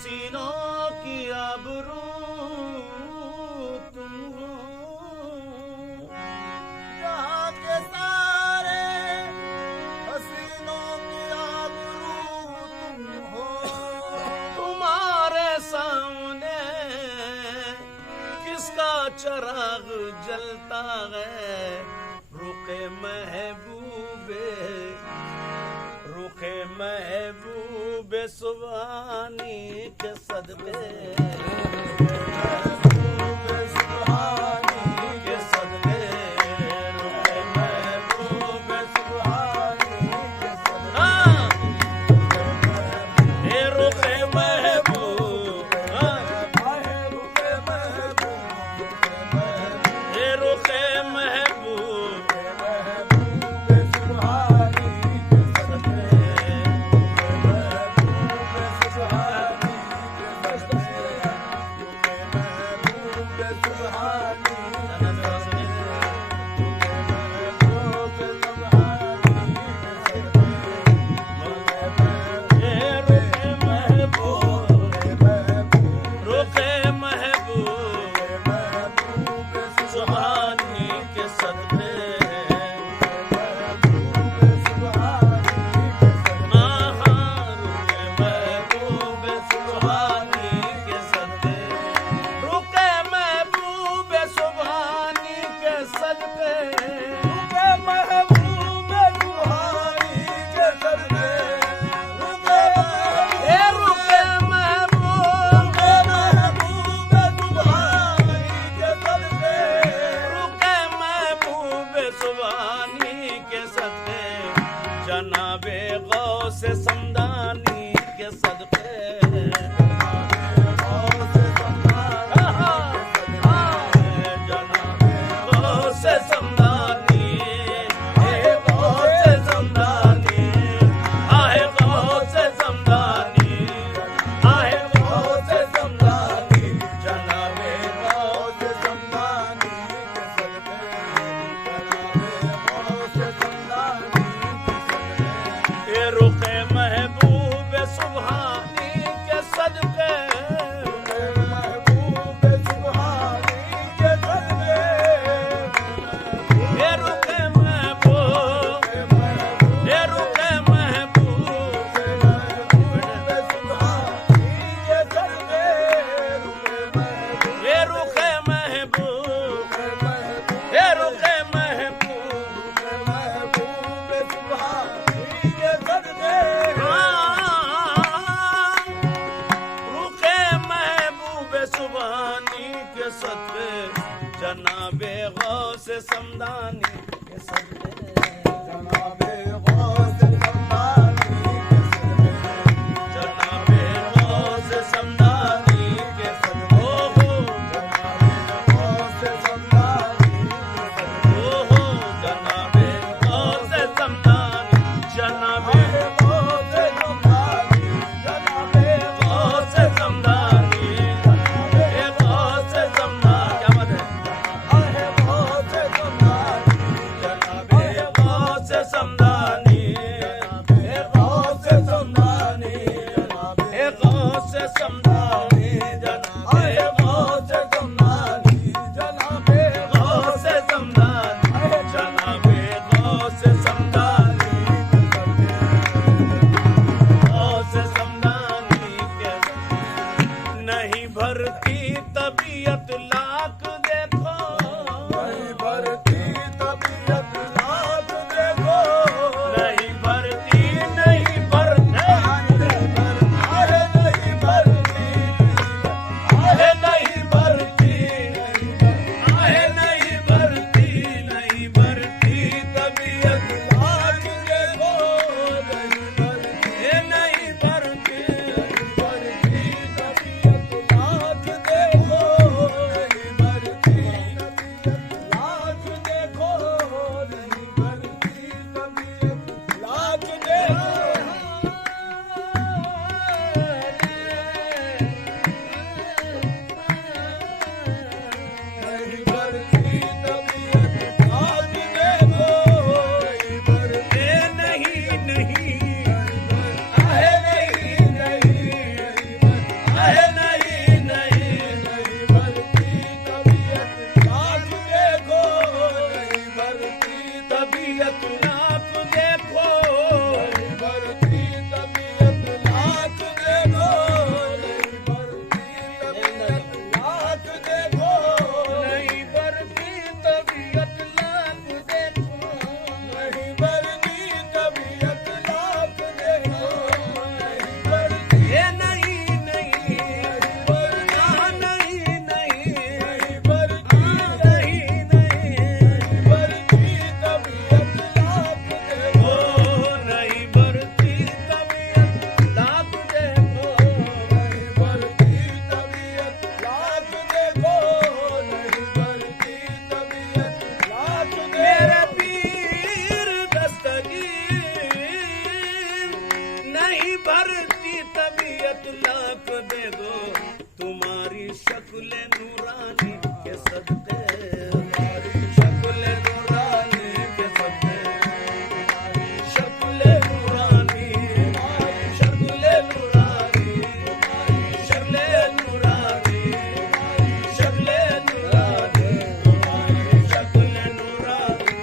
हसीनों की आबरू तुम हो, यहाँ के सारे हसीनों की आबरू तुम हो। तुम्हारे सामने किसका चिराग जलता है, रुखे महबूबे, रुखे महबूबे सुभानी के सदके, जनाबे गौस समदानी के सदके, जनाबे गौस समदानी, हे गौस समदानी, आहे गौस समदानी, आहे गौस समदानी, जनाबे गौस समदानी के सदके, जनाबे गौस समदानी के रुखे महबूब सुभानी के सदके, महबूब सुभानी के सदके, ये रुखे महबूब, ये रुखे महबूब सुभानी के सदके, ये रुखे महबूब, ये रुखे महबूब सुभानी के सदके, रुखे महबूब सुभानी के सदके, जनाबे गौस समदानी के सदके, जनाबे गौस समदानी के सदके, जनाबे गौस समदानी के सदके, ओहो जनाबे गौस समदानी के सदके, ओहो जनाबे गौस समदानी, जनाबे गौस समदानी, जनाबे गौस समदानी, जनाबे गौस समदानी, क्या बात है, आहे गौस समदानी, जनाबे गौस नहीं भरती तबीयत लाख दे दो तुम्हारी शक्ल नूरानी के सदके तुम्हारी शक्ल नूरानी के सदके शक्ल नूरानी शक्ल नूरानी शक्ल नूरानी शक्ल नूरानी शक्ल नूरानी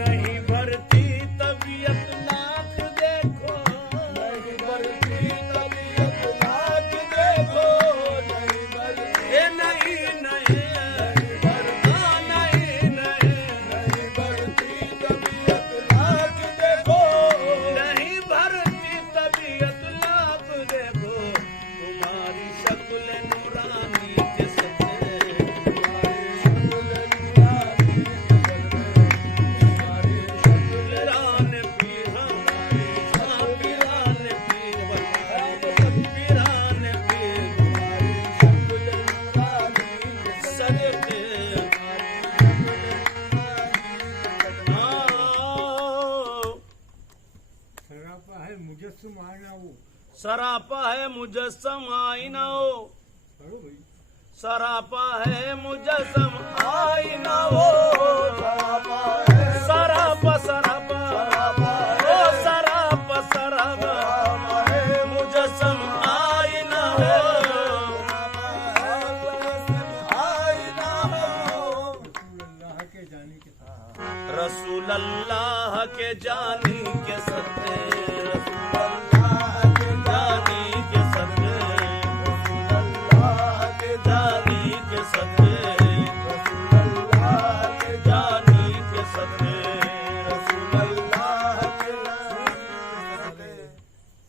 नहीं भरती तबीयत लाख देखो नहीं भरती तबीयत लाख देखो नहीं भरती नहीं नहीं नहीं नहीं भरती तबीयत लाख देखो नहीं भरती तबीयत लाख देखो तुम्हारी शक्ल नूरानी के सदके तुम्हारी शक्ल नूरानी पीरान पीरा पीरान पीर पीरान पीर सदके सरापा है मुजस्सम आना वो सरापा है मुजस्सम आईना हो पढ़ो भाई सरापा है मुजस्सम आईना हो सरापा सरापा ओ सरापा सरापा मुजस्सम आईना हो रसूल अल्लाह के जाने के साथ रसूल अल्लाह के जानी के सदके रसूल अल्लाह के जानी के सदके रसूल अल्लाह के जानी के सदके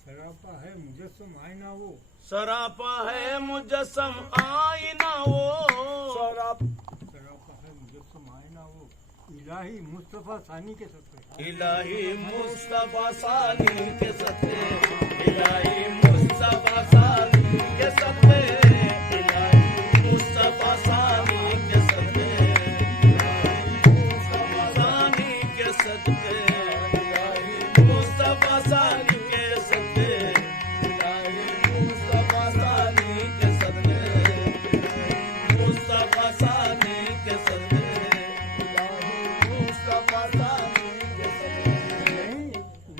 सरापा है मुजस्सम आईना वो सरापा है मुजस्सम आईना वो सरापा है मुजस्सम आईना वो इलाही मुस्तफा सानी के साथ इलाही मुस्तफा सानी के सदके इलाही मुस्तफा सानी के सदके इलाही मुस्तफा सानी के सदके सानी के सदके इलाही मुस्तफा सानी के सदके इलाही मुस्तफा सानी के सदके मुस्तफा सानी के सदके इलाही मुस्तफा सानी के सदके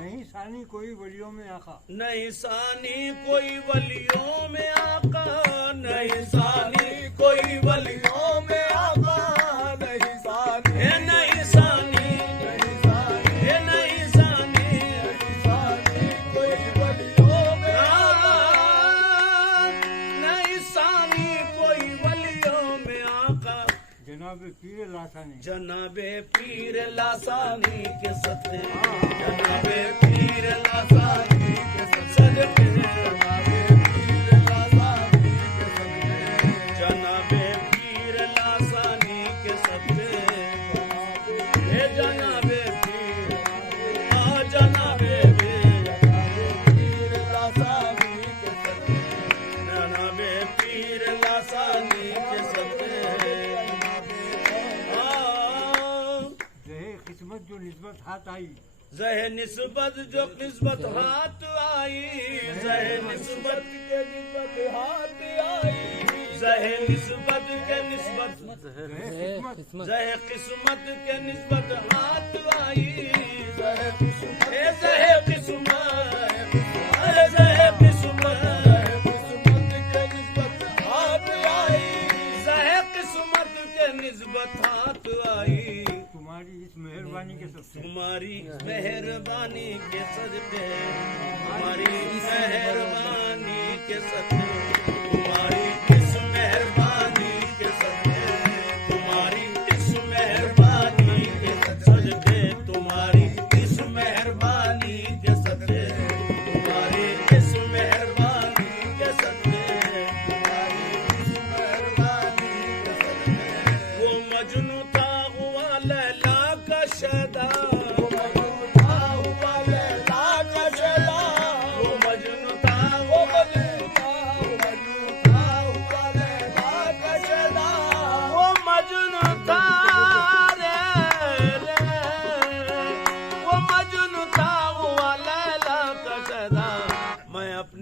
नहीं सानी कोई वलियों में आका नहीं सानी कोई वलियों में आका नहीं सानी कोई वलियों में आका नहीं सानी हे नहीं सानी हे नहीं सानी कोई वलियों में आका नहीं सानी कोई वलियों में आका जनाब पीर लासानी जनाबे पीर लासानी के सदके जनाबे पीर लासानी के सदके जनाबे पीर लासानी के सदके हे जनाबे पीर आ जनाबे पीर लासानी के सदके जनाबे पीर लासानी के सदके जहे किस्मत जो निस्बत हाथ आई जहे निस्बत जो किस्मत हाथ आई जहे निस्बत के निस्बत हाथ आई जहे निस्बत के निस्बत जहे किस्मत के निस्बत हाथ आई जहे किस्मत जहे किस्मत जहे किस्मत के निस्बत हाथ आई जहे किस्मत के निस्बत हाथ आई तुम्हारी इस मेहरबानी के सबसे तुम्हारी मेहरबानी के सदके तुम्हारी मेहरबानी के सदके तुम्हारी इस मेहरबानी के सदके तुम्हारी इस मेहरबानी के सदके तुम्हारी इस मेहरबानी के सदके तुम्हारी इस मेहरबानी के सदके तुम्हारी इस मेहरबानी के सदके वो मजनू था हुआ लैला का शदा वो मजनू था हुआ लैला का शदा वो मजनू था वो मजनू था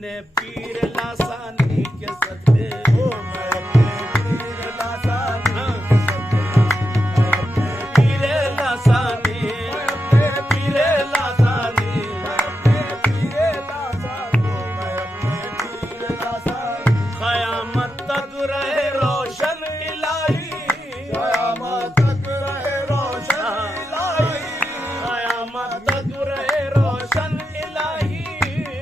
अपने पीर लासानी के सदके मैं अपने पीर लासानी हाँ। मैं अपने पीर लासानी पीर लासानी मैं अपने पीर लासानी मैं अपने पीर लासानी कयामत तक रहे रोशन इलाही कयामत तक रहे रोशन इलाही कयामत तक रहे रोशन इलाही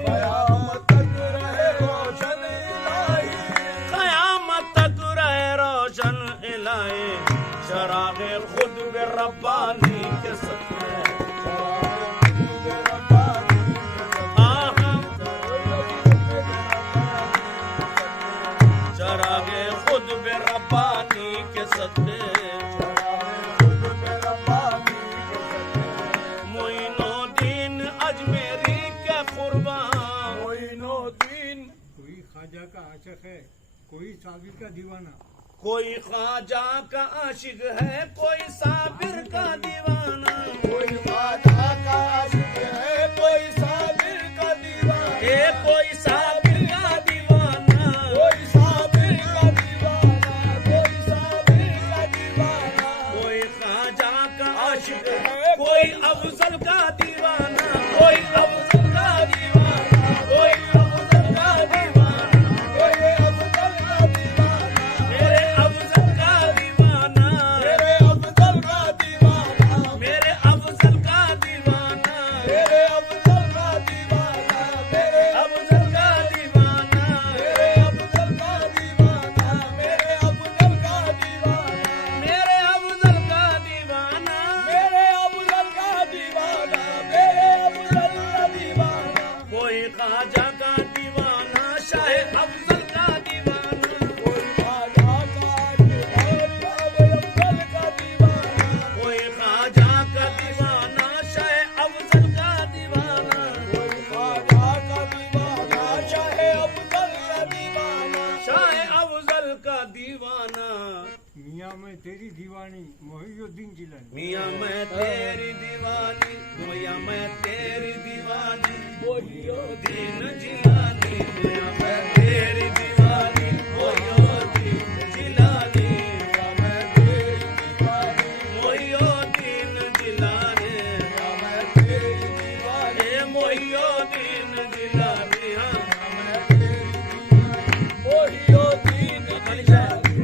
कयामत तक रहे रोशन इलाही कयामत तक रहे रोशन इलाही शरागे खुद बे रब्बानी के सदके आहा शरागे खुद बे रब्बानी के सदके मोइनुद्दीन अजमेरी के कुर्बान कोई ख्वाजा का आशिक है, कोई साबिर का दीवाना। कोई ख्वाजा का आशिक है कोई साबिर का दीवाना कोई ख्वाजा का आशिक है कोई साबिर का दीवाना ए कोई साबिर का दीवाना कोई साबिर का दीवाना कोई साबिर का दीवाना कोई ख्वाजा का आशिक है कोई अफजल का दीवाना कोई अफजल का दीवाना कोई अफजल का दीवाना कोई अफजल का दीवाना मेरे अफजल का दीवाना मेरे अफजल का दीवाना मेरे अफजल का दीवाना मेरे अफजल का दीवाना मेरे अफजल का दीवाना मेरे अफजल का दीवाना मेरे अफजल का दीवाना मेरे अफजल का दीवाना मेरे अफजल का दीवाना मेरे अफजल का दीवाना कोई ख्वाजा का दीवाना शाह अफजल का दीवाना कोई ख्वाजा का दीवाना अफजल का दीवाना कोई ख्वाजा का दीवाना शाह अफजल का दीवाना कोई ख्वाजा का दीवाना चाहे अफजल का दीवाना शाह अफजल का दीवाना मियाँ मैं तेरी दीवानी मोहिउद्दीन जिलानी। मियाँ मैं तेरी दीवानी मियाँ मैं तेरी दीवानी मोहिउद्दीन जिलानी मियाँ मैं तेरी दीवानी मोहिउद्दीन जिलानी मैं तेरी दीवानी मोहिउद्दीन जिलानी मैं तेरी दीवानी ए मोहिउद्दीन जिलानी हाँ मैं तेरी दीवानी मोहिउद्दीन जिलानी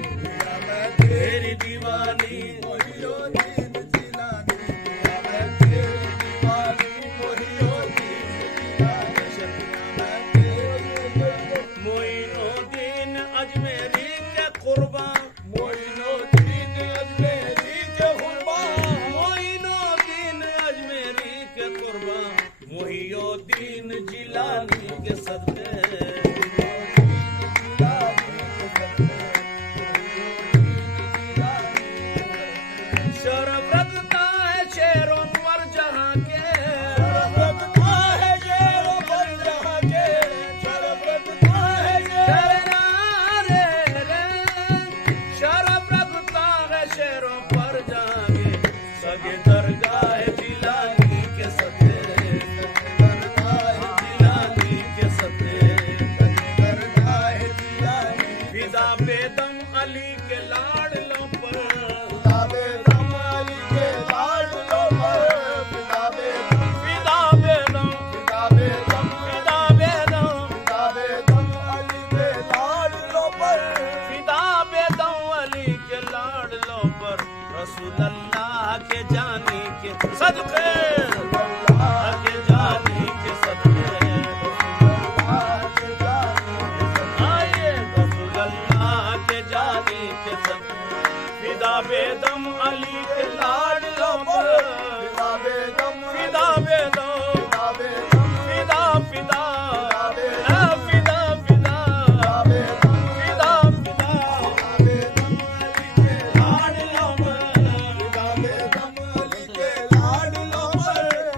मैं तेरी दीवानी मोहिउद्दीन जिलानी मैं तेरी दीवानी मोहिउद्दीन जिलानी मैं तेरी मोइनुद्दीन अजमेरी के कुर्बान मोइनुद्दीन अजमेरी के कुर्बान मोइनुद्दीन अजमेरी के कुर्बान मोहिउद्दीन जिलानी के सदके शरफ रखता है शेरों पर जहाँ के शरफ रखता है शेरों पर जहाँ के शरफ रखता है शरफ रखता है शेरों पर जहाँ के सगे दरगाह जिलानी के सदके जिलानी के सदके दरगाह जिलानी फिदा बेदम अली के लाडलों पर किताबे दम अली के लाडलो पर किताबे दम फिदा बेदम किताबे दम फिदा बेदम किताबे दम अली के लाडलो पर फिदा बेदम अली के लाडलों पर रसूल अल्लाह के जाने के सदके अल्लाह के जाने के सदके आइए रसूल अल्लाह के जाने के सदके फिदा बेदम अली के लाडलों पर किताबे दम फिदा बेदम किताबे दम फिदा फिदा किताबे फिदा फिदा किताबे दम फिदा फिदा किताबे दम अली के लाडलों पर किताबे दम अली के लाडलो पर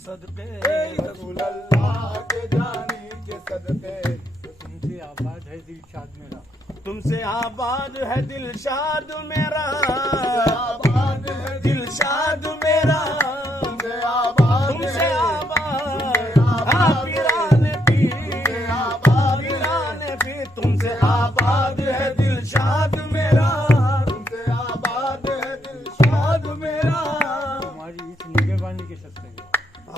सदके रसूल अल्लाह के जाने के सदके तुमसे आबाद है दिलशाद मेरा, तुमसे आबाद है दिलशाद मेरा, आबाद है दिलशाद मेरा, तुमसे आबाद तुमसे है आबाद हाँ पीराने पीर, पीराने पीर, तुमसे आबाद है दिलशाद मेरा, तुमसे आबाद है दिलशाद मेरा। तुम्हारी इस निगहबानी के सदके,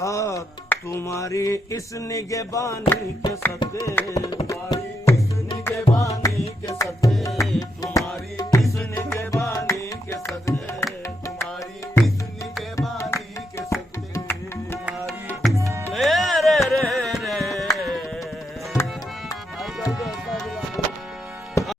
हाँ तुम्हारी इस निगहबानी के सदके, तुम्हारी इस निगहबानी के सदके